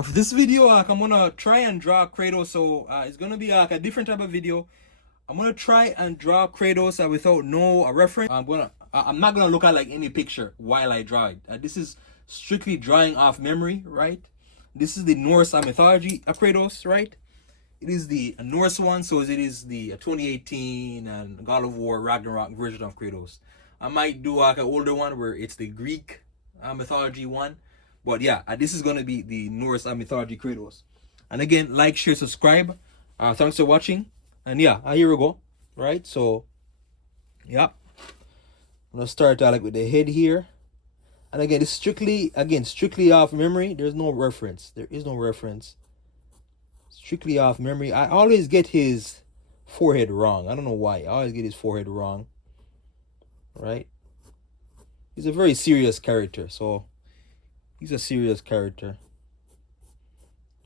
After this video, I'm gonna try and draw Kratos. So it's gonna be a different type of video. I'm gonna try and draw Kratos without no reference. I'm not gonna look at like any picture while I draw it. This is strictly drawing off memory, right? This is the Norse mythology of Kratos, right? It is the Norse one, so it is the 2018 and God of War Ragnarok version of Kratos. I might do like an older one where it's the Greek mythology one, but yeah, this is gonna be the Norse mythology Kratos. And again, like, share, subscribe. Thanks for watching. And yeah, here we go. Right, so yeah, I'm gonna start like with the head here. And again, it's strictly off memory. There's no reference. There is no reference. Strictly off memory. I always get his forehead wrong. I don't know why. I always get his forehead wrong. Right? He's a very serious character. So he's a serious character.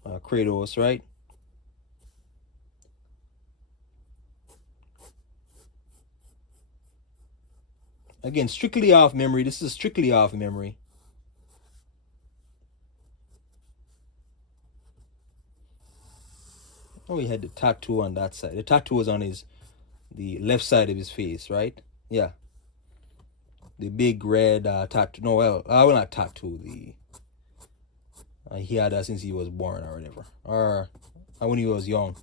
Kratos, right? Again, strictly off memory. This is strictly off memory. Oh, he had the tattoo on that side. The tattoo was on the left side of his face, right? Yeah. The big red tattoo. No, well, not tattoo. He had that since he was born or whatever. Or when he was young.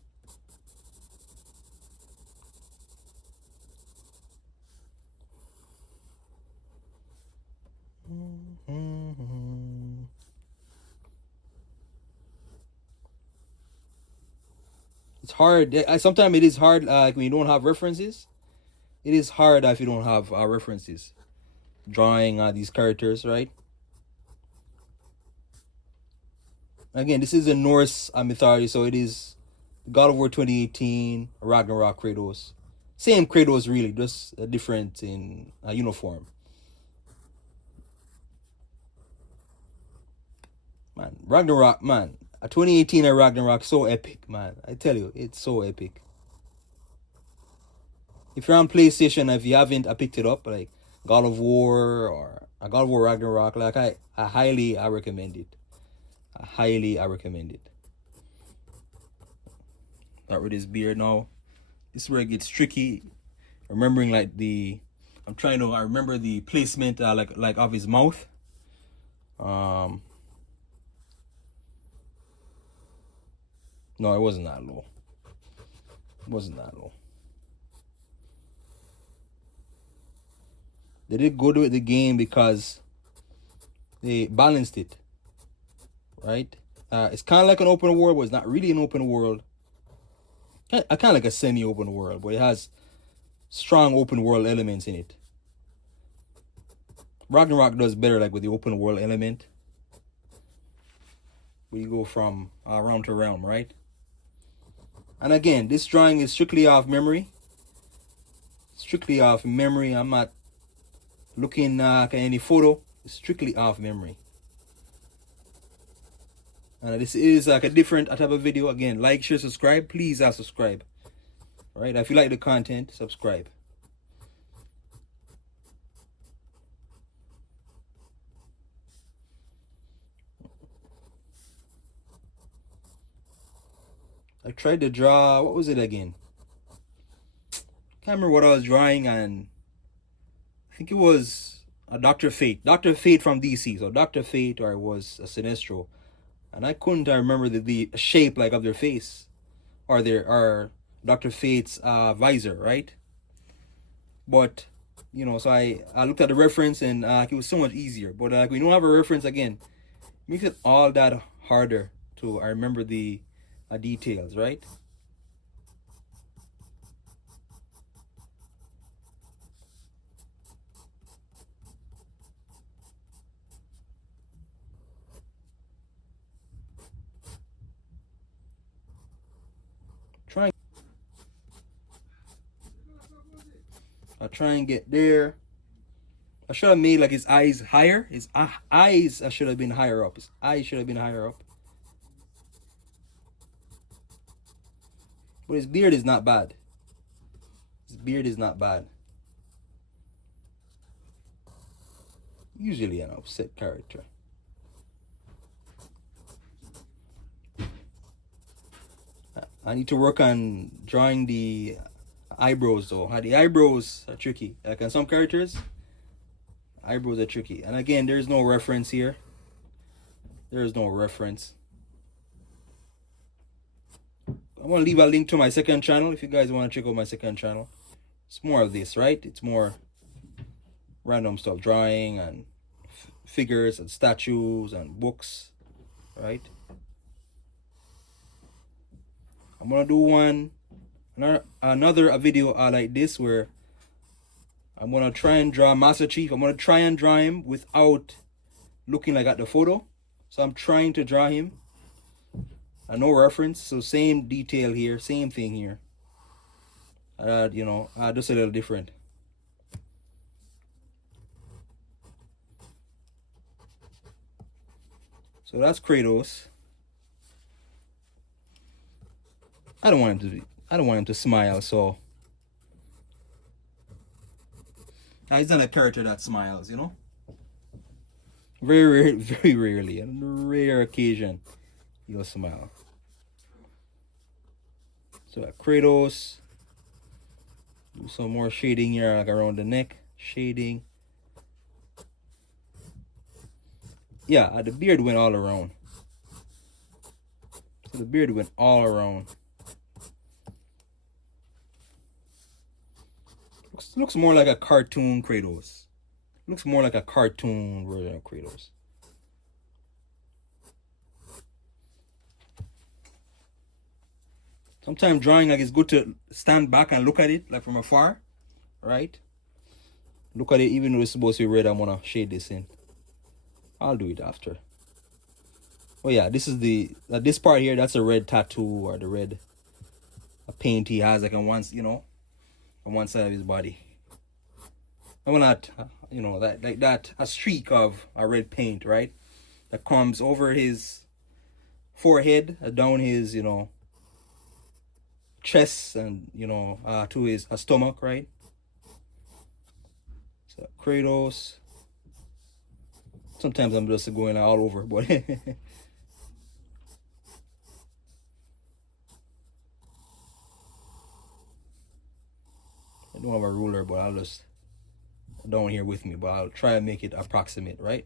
It's hard. Sometimes it is hard like when you don't have references. It is hard if you don't have references. Drawing these characters, right? Again, this is a Norse mythology, so it is God of War 2018, Ragnarok Kratos. Same Kratos, really, just a different in uniform. Man, Ragnarok, man. 2018 and Ragnarok, so epic, man. I tell you, it's so epic. If you're on PlayStation, if you haven't picked it up, like God of War or God of War Ragnarok, like I highly recommend it. I highly recommend it. Start with his beard now. This is where it gets tricky. Remembering like I remember the placement like of his mouth. No, it wasn't that low. It wasn't that low. They did good with the game because they balanced it. Right? It's kind of like an open world, but it's not really an open world. Kind of like a semi-open world, but it has strong open world elements in it. Ragnarok does better like with the open world element. Where you go from realm to realm, right? And again, this drawing is strictly off memory. Strictly off memory. I'm not looking at any photo. It's strictly off memory. And this is like a different type of video. Again, like, share, subscribe. Please subscribe. All right? If you like the content, subscribe. I tried to draw, what was it again? Can't remember what I was drawing, and I think it was a Dr. Fate. Dr. Fate from DC. So Dr. Fate, or it was a Sinestro. And I couldn't remember the shape like of their face. Or Dr. Fate's visor, right? But, you know, so I looked at the reference and it was so much easier. But when you don't have a reference, again, it makes it all that harder to remember the details, right? I'll try and get there. I should have made like his eyes higher. His eyes should have been higher up. His eyes should have been higher up. But his beard is not bad. His beard is not bad. Usually an upset character. I need to work on drawing the eyebrows though. The eyebrows are tricky. Like on some characters, eyebrows are tricky. And again, there's no reference here. There is no reference. I want to leave a link to my second channel if you guys want to check out my second channel. It's more of this, right? It's more random stuff, drawing and figures and statues and books, right? I'm gonna do another video like this where I'm gonna try and draw Master Chief. I'm gonna try and draw him without looking like at the photo. So I'm trying to draw him. No reference, so same detail here, same thing here. You know, just a little different. So that's Kratos. I don't want him to smile, so he's not a character that smiles, you know. Very rarely, on a rare occasion, he'll smile. So Kratos, do some more shading here, like around the neck, shading. Yeah, the beard went all around. So the beard went all around. Looks more like a cartoon Kratos. Looks more like a cartoon version of Kratos. Sometimes drawing, like, it's good to stand back and look at it like from afar, right? Look at it, even though it's supposed to be red. I'm gonna shade this in. I'll do it after. Oh yeah, this is this part here. That's a red tattoo or the red paint he has, like on one, you know, on one side of his body. I'm not, you know, that a streak of a red paint, right? That comes over his forehead, down his, you know, chest, and, you know, to his stomach, right? So Kratos. Sometimes I'm just going all over, but I don't have a ruler, but I'll just down here with me, but I'll try and make it approximate, right?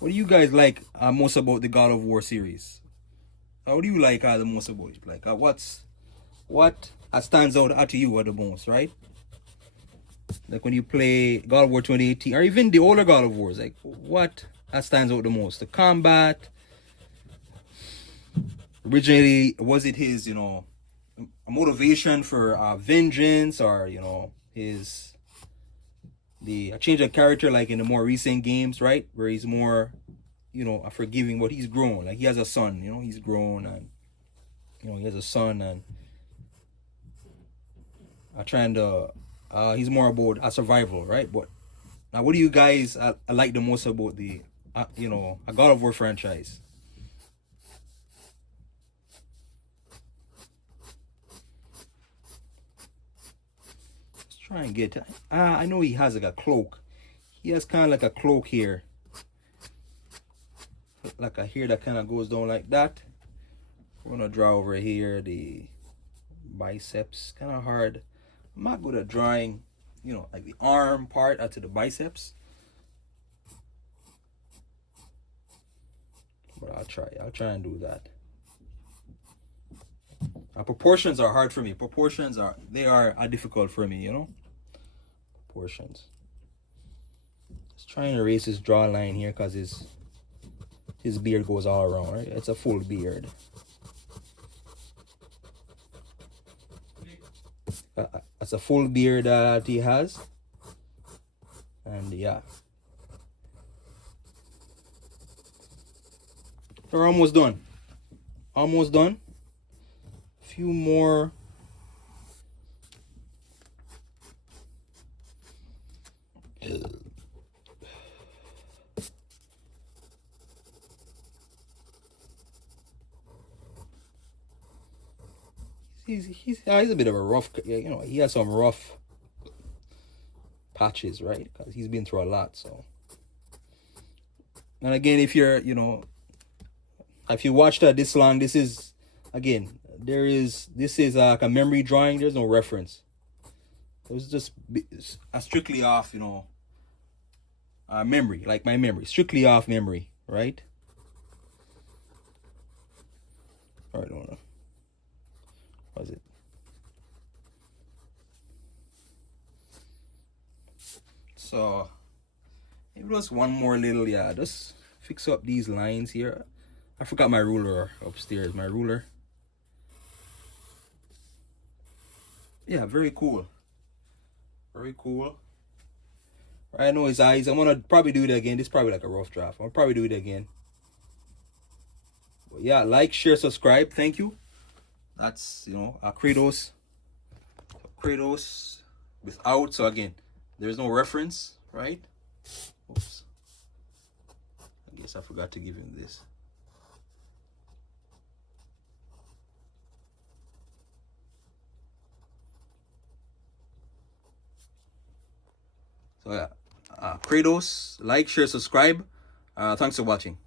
What do you guys like most about the God of War series? What do you like the most about it? Like, what stands out to you the most, right? Like when you play God of War 2018, or even the older God of Wars, like what stands out the most? The combat. Originally, was it his, you know, a motivation for vengeance, or, you know, a change of character, like in the more recent games, right, where he's more, you know, forgiving, but he's grown. Like he has a son, you know, he's grown, and, you know, he has a son, and trying to he's more about a survival, right? But now, what do you guys like the most about the you know, a God of War franchise? Let's try and get I know he has like a cloak. He has kind of like a cloak here, like a hair that kind of goes down like that. We're gonna draw over here the biceps. Kind of hard. I'm not good at drawing, you know, like the arm part out to the biceps, but I'll try and do that. Proportions are hard for me. Proportions are difficult for me, you know. Proportions. Just trying to erase this draw line here, because his beard goes all around, right? It's a full beard. That's a full beard that he has, and yeah, we're almost done. Almost done. A few more. he's a bit of a rough, you know, he has some rough patches, right? Because he's been through a lot. So, and again, if you're, you know, if you watched that this long, this is, again, this is like a memory drawing. There's no reference. It was just a strictly off, you know, memory, like my memory, strictly off memory, right? All right, I don't know. What was it? So maybe just one more little, yeah, just fix up these lines here. I forgot my ruler upstairs. My ruler. Yeah, very cool. Very cool. I know his eyes. I'm gonna probably do it again. This is probably like a rough draft. I'll probably do it again. But yeah, like, share, subscribe. Thank you. That's, you know, Kratos. Kratos without. So again, there's no reference, right? Oops. I guess I forgot to give him this. So yeah, Kratos, like, share, subscribe. Thanks for watching.